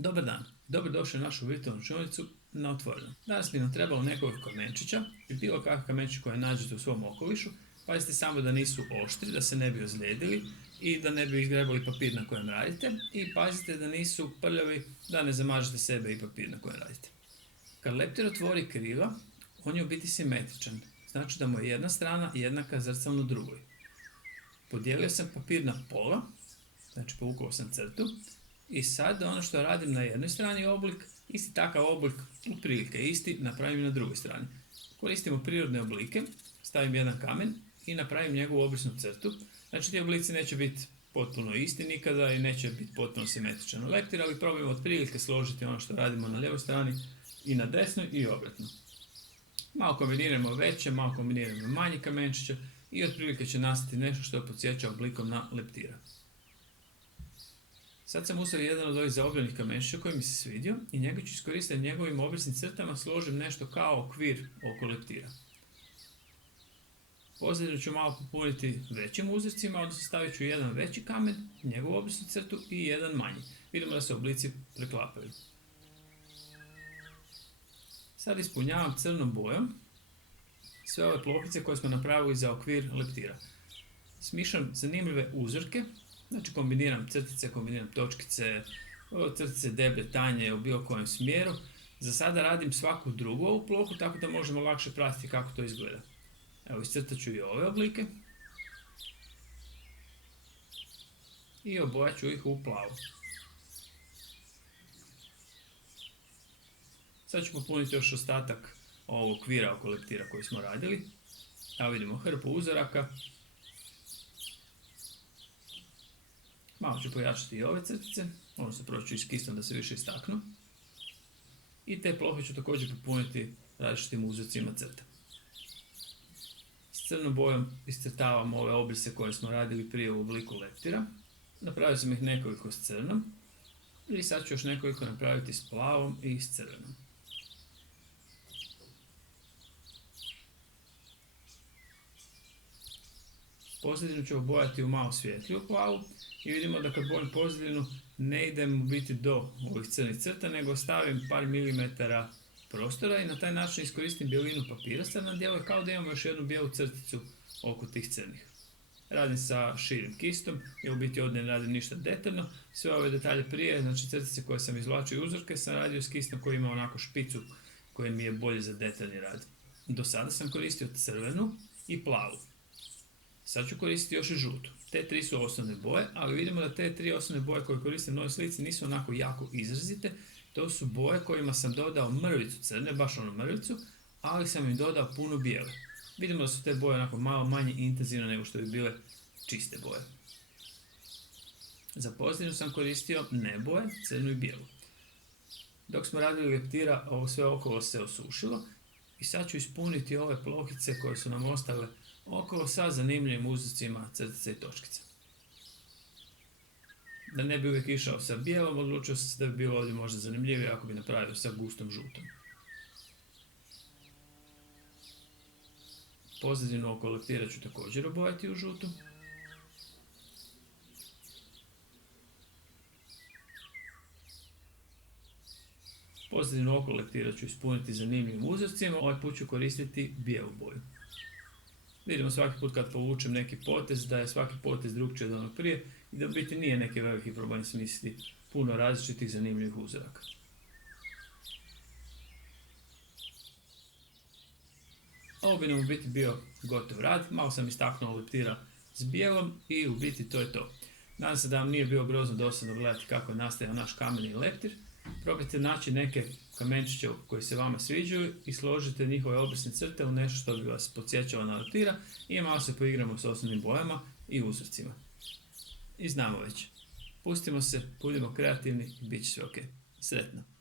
Dobar dan, dobrodošli u našu virtualnu učionicu na otvorenom. Danas bi nam trebalo nekoliko kamenčića i bilo kakve kamenčiće koje nađete u svom okolišu. Pazite samo da nisu oštri, da se ne bi ozlijedili i da ne bi izgrebali papir na kojem radite. I pazite da nisu prljavi, da ne zamažete sebe i papir na kojem radite. Kad leptir otvori krila, on je u biti simetričan. Znači da mu je jedna strana jednaka zrcalno drugoj. Podijelio sam papir na pola, znači povukao sam crtu. I sad ono što radim na jednoj strani oblik, isti takav oblik, otprilike isti, napravim na drugoj strani. Koristimo prirodne oblike, stavim jedan kamen i napravim njegovu obrisnu crtu. Znači ti oblici neće biti potpuno isti nikada i neće biti potpuno simetričan leptir, ali probajmo otprilike složiti ono što radimo na lijevoj strani i na desnoj i obratno. Malo kombiniramo veće, malo kombiniramo manje kamenčiće i otprilike će nastati nešto što podsjeća oblikom na leptira. Sad sam uzeo jedan od ovih zaobljenih kamenčića koji mi se svidio i njega ću iskoristiti njegovim obrisnim crtama složim nešto kao okvir oko leptira. Pozadinu ću malo popuniti većim uzorcima, odnosno stavit ću jedan veći kamen, njegovu obrisnu crtu i jedan manji. Vidimo da se oblici preklapaju. Sad ispunjavam crnom bojom sve ove plohice koje smo napravili za okvir leptira. Smišljam zanimljive uzorke, znači kombiniram crtice, kombiniram točkice, crtice deblje, tanje u bilo kojem smjeru. Za sada radim svaku drugu ovu plohu, tako da možemo lakše pratiti kako to izgleda. Evo, iscrtat ću i ove oblike i obojat ću ih u plavo. Sad ću popuniti još ostatak ovog okvira oko leptira koji smo radili. Evo vidimo hrpu uzoraka. Malo ću pojačati i ove crtice, odnosno proći ću iskistom da se više istaknu. I te plohe ću također popuniti različitim uzorcima crta. S crnom bojom iscrtavam ove obrise koje smo radili prije u obliku leptira. Napravio sam ih nekoliko s crnom i sad ću još nekoliko napraviti s plavom i s crvenom. Pozadinu ću obojati u malo svjetliju plavu i vidimo da kad bojim pozadinu ne idem u biti do ovih crnih crta, nego stavim par milimetara prostora i na taj način iskoristim bijelinu papira. Sad nam djeluje kao da imamo još jednu bijelu crticu oko tih crnih. Radim sa širim kistom i u biti ovdje ne radim ništa detaljno. Sve ove detalje prije, znači crtice koje sam izvlačio i uzorke, sam radio s kistom koji ima onako špicu koja mi je bolje za detaljni rad. Do sada sam koristio crvenu i plavu. Sad ću koristiti još i žutu. Te tri su osnovne boje, ali vidimo da te tri osnovne boje koje koristim na ovoj slici nisu onako jako izrazite. To su boje kojima sam dodao mrvicu crne, baš onu mrvicu, ali sam im dodao puno bijele. Vidimo da su te boje onako malo manje intenzivne nego što bi bile čiste boje. Za pozadinu sam koristio ne boje, crnu i bijelu. Dok smo radili leptira, ovo sve okolo se osušilo i sad ću ispuniti ove plohice koje su nam ostale okolo sa zanimljivim uzorcima crtica i točkica. Da ne bi uvijek išao sa bijelom, odlučio sam se da bi bilo ovdje možda zanimljivije ako bi napravio sa gustom žutom. Pozadinu oko leptira ću također obojati u žutu. Pozadinu oko leptira ću ispuniti zanimljivim uzorcima, ovaj put ću koristiti bijelu boju. Vidimo svaki put kad povučem neki potez da je svaki potez drukčiji od onog prije i da u biti nije neki veliki problem smisliti puno različitih zanimljivih uzoraka. Ovo bi nam u biti bio gotov rad, malo sam istaknuo leptira s bijelom i u biti to je to. Nadam se da vam nije bilo grozno dosadno gledati kako je nastajao naš kameni leptir. Probajte naći neke kamenčiće koji se vama sviđaju i složite njihove obrisne crte u nešto što bi vas podsjećalo na leptira i malo se poigramo s osnovnim bojama i uzorcima. I znamo već, pustimo se, budimo kreativni i bit će sve ok. Sretno!